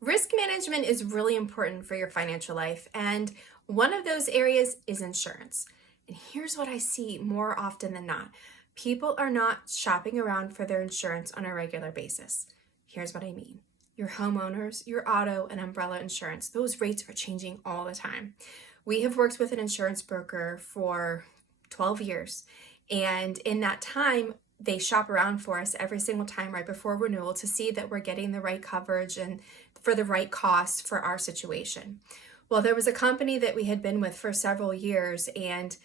Risk management is really important for your financial life, and one of those areas is insurance. And here's what I see more often than not. People are not shopping around for their insurance on a regular basis. Here's what I mean. Your homeowners, your auto, and umbrella insurance, those rates are changing all the time. We have worked with an insurance broker for 12 years, and in that time, they shop around for us every single time right before renewal to see that we're getting the right coverage and for the right cost for our situation. Well, there was a company that we had been with for several years, and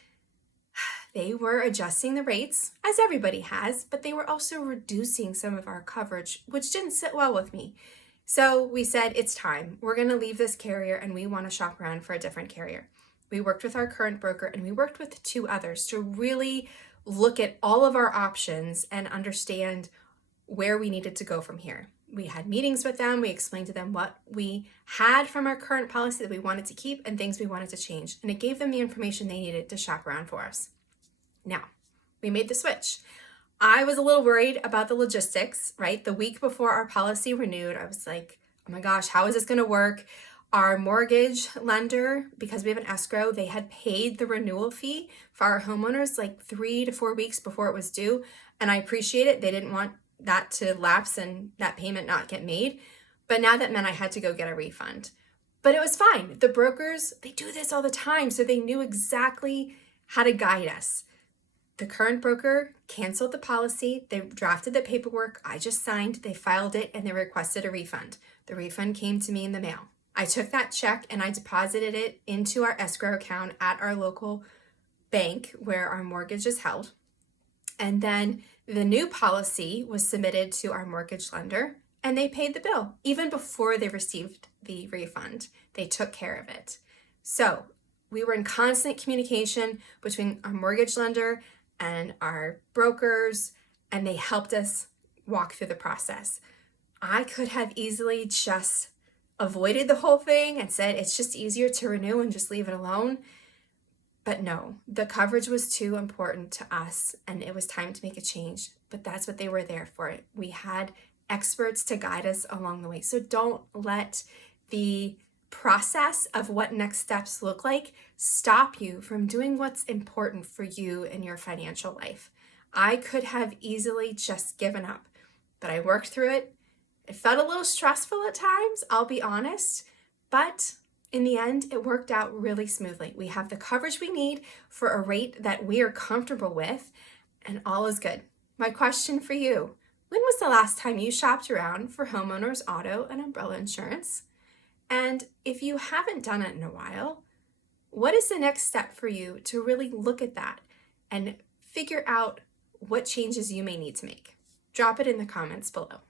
they were adjusting the rates, as everybody has, but they were also reducing some of our coverage, which didn't sit well with me. So we said, it's time. We're going to leave this carrier and we want to shop around for a different carrier. We worked with our current broker and we worked with two others to really look at all of our options and understand where we needed to go from here. We had meetings with them. We explained to them what we had from our current policy that we wanted to keep and things we wanted to change. And it gave them the information they needed to shop around for us. Now, we made the switch. I was a little worried about the logistics, right? The week before our policy renewed, I was like, oh my gosh, how is this going to work? Our mortgage lender, because we have an escrow, they had paid the renewal fee for our homeowners like 3 to 4 weeks before it was due. And I appreciate it. They didn't want that to lapse and that payment not get made. But now that meant I had to go get a refund. But it was fine. The brokers, they do this all the time. So they knew exactly how to guide us. The current broker canceled the policy. They drafted the paperwork. I just signed. They filed it and they requested a refund. The refund came to me in the mail. I took that check and I deposited it into our escrow account at our local bank where our mortgage is held. And then the new policy was submitted to our mortgage lender and they paid the bill. Even before they received the refund, they took care of it. So we were in constant communication between our mortgage lender and our brokers, and they helped us walk through the process. I could have easily just avoided the whole thing and said it's just easier to renew and just leave it alone. But no, the coverage was too important to us and it was time to make a change. But that's what they were there for. We had experts to guide us along the way. So don't let the process of what next steps look like stop you from doing what's important for you in your financial life. I could have easily just given up, but I worked through it. It felt a little stressful at times, I'll be honest, but in the end, it worked out really smoothly. We have the coverage we need for a rate that we are comfortable with, and all is good. My question for you, when was the last time you shopped around for homeowners, auto, and umbrella insurance? And if you haven't done it in a while, what is the next step for you to really look at that and figure out what changes you may need to make? Drop it in the comments below.